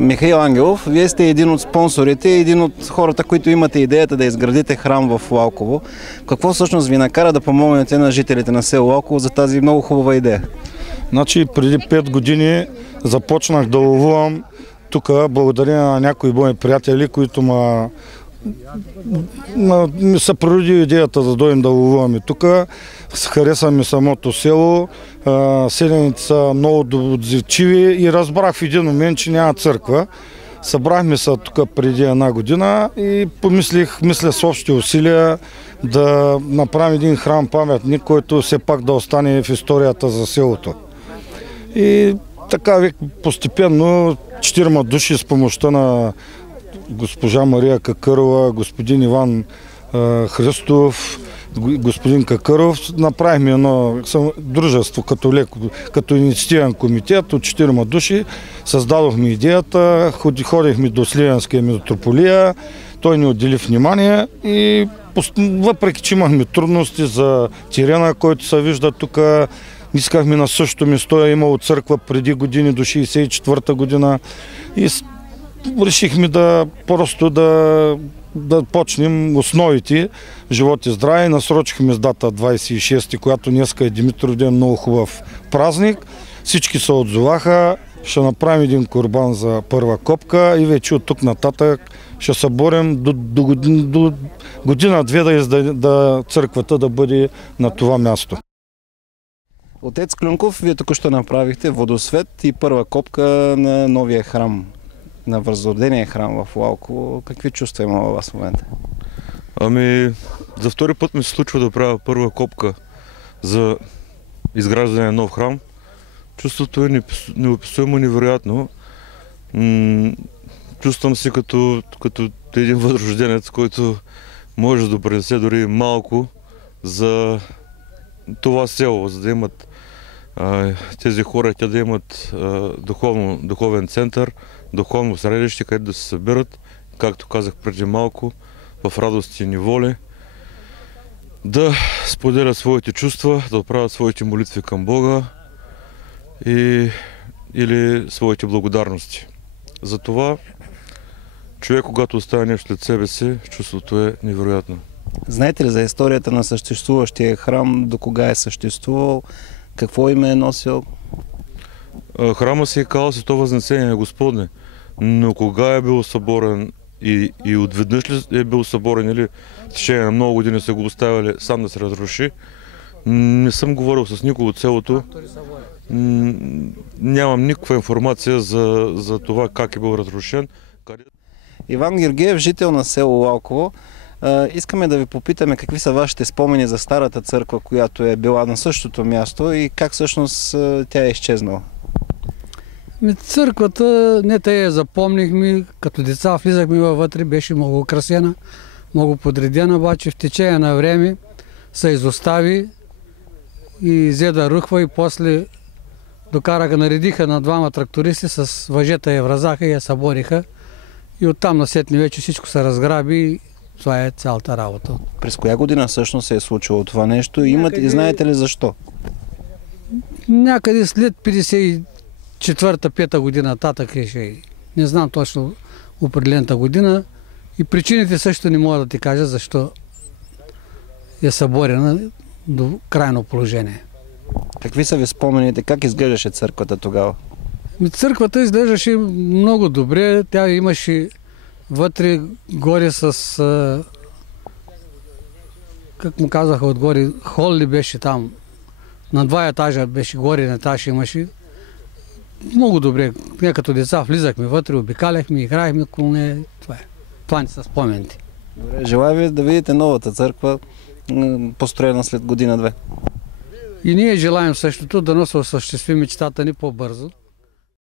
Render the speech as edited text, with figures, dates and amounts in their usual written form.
Михаил Ангелов, вие сте един от спонсорите, един от хората, които имате идеята да изградите храм в Лалково. Какво всъщност ви накара да помогнете на жителите на село Лалково за тази много хубава идея? Значи преди 5 години започнах да ловувам тук, благодарение на някои мои приятели, които ми са пророди идеята да дойдем да ловуваме тук. Хареса ми самото село, селените са много отзивчиви и разбрах в един момент, че няма църква. Събрахме се тук преди 1 година и мисля с общи усилия да направим един храм-паметник, който все пак да остане в историята за селото. И така постепенно 4 души с помощта на госпожа Мария Какърова, господин Иван Христов, господин Какъров, направихме едно дружество като инициативен комитет от 4 души. Създадохме идеята, ходихме до Сливенския митрополия, той ни отдели внимание и въпреки че имахме трудности за терена, който се вижда тук, искахме на същото место, имало църква преди години до 1964 година и решихме да почнем основите, живот и здраве. Насрочихме с дата 26, която днеска е Димитровден, много хубав празник. Всички се отзоваха, ще направим един курбан за първа копка и вече от тук нататък ще се борим до година-две да църквата да бъде на това място. Отец Клюнков, вие току-що направихте водосвет и първа копка на новия храм, на възродения храм в Лалково. Какви чувства има във вас в момента? За втори път ми се случва да правя първа копка за изграждане на нов храм. Чувството е неописуемо, невероятно. Чувствам се като един възрожденец, който може да допринесе дори малко за това село, за да имат тези хора, да имат духовен център, духовно средище, където да се събират, както казах преди малко, в радост и неволи, да споделят своите чувства, да отправят своите молитви към Бога или своите благодарности. Затова човек, когато оставя нещо след себе си, чувството е невероятно. Знаете ли за историята на съществуващия храм, до кога е съществувал, какво име е носил? Храма се е казал Свето Възнесение Господне, но кога е бил съборен и отведнъж ли е бил съборен или в течение на много години са го оставили сам да се разруши, не съм говорил с никого от селото. Нямам никаква информация за това как е бил разрушен. Иван Георгиев, жител на село Лалково. Искаме да ви попитаме какви са вашите спомени за старата църква, която е била на същото място и как всъщност тя е изчезнала. Църквата, не те я запомнихме, като деца влизахме вътре, беше много украсена, много подредена, обаче в течение на време се изостави и взе да рухва и после докараха, наредиха на 2 трактористи с въжета я вразаха и я събориха и оттам насетне вече всичко се разграби. Това е цялата работа. През коя година всъщност се е случило това нещо? И знаете ли защо? Някъде след 54-5 година татък е. Не знам точно определената година. И причините също не мога да ти кажа защо е съборена до крайно положение. Какви са ви спомените? Как изглеждаше църквата тогава? Църквата изглеждаше много добре. Тя имаше вътре горе с, как му казаха отгоре, хол ли беше там, на 2 етажа беше горе, на етаж имаше. Много добре. Ние като деца влизахме вътре, обикаляхме, играехме около нея. Това е. Това не са спомените. Добре, желая ви да видите новата църква, построена след година-2. И ние желаем същото, да се осъществи мечтата ни по-бързо.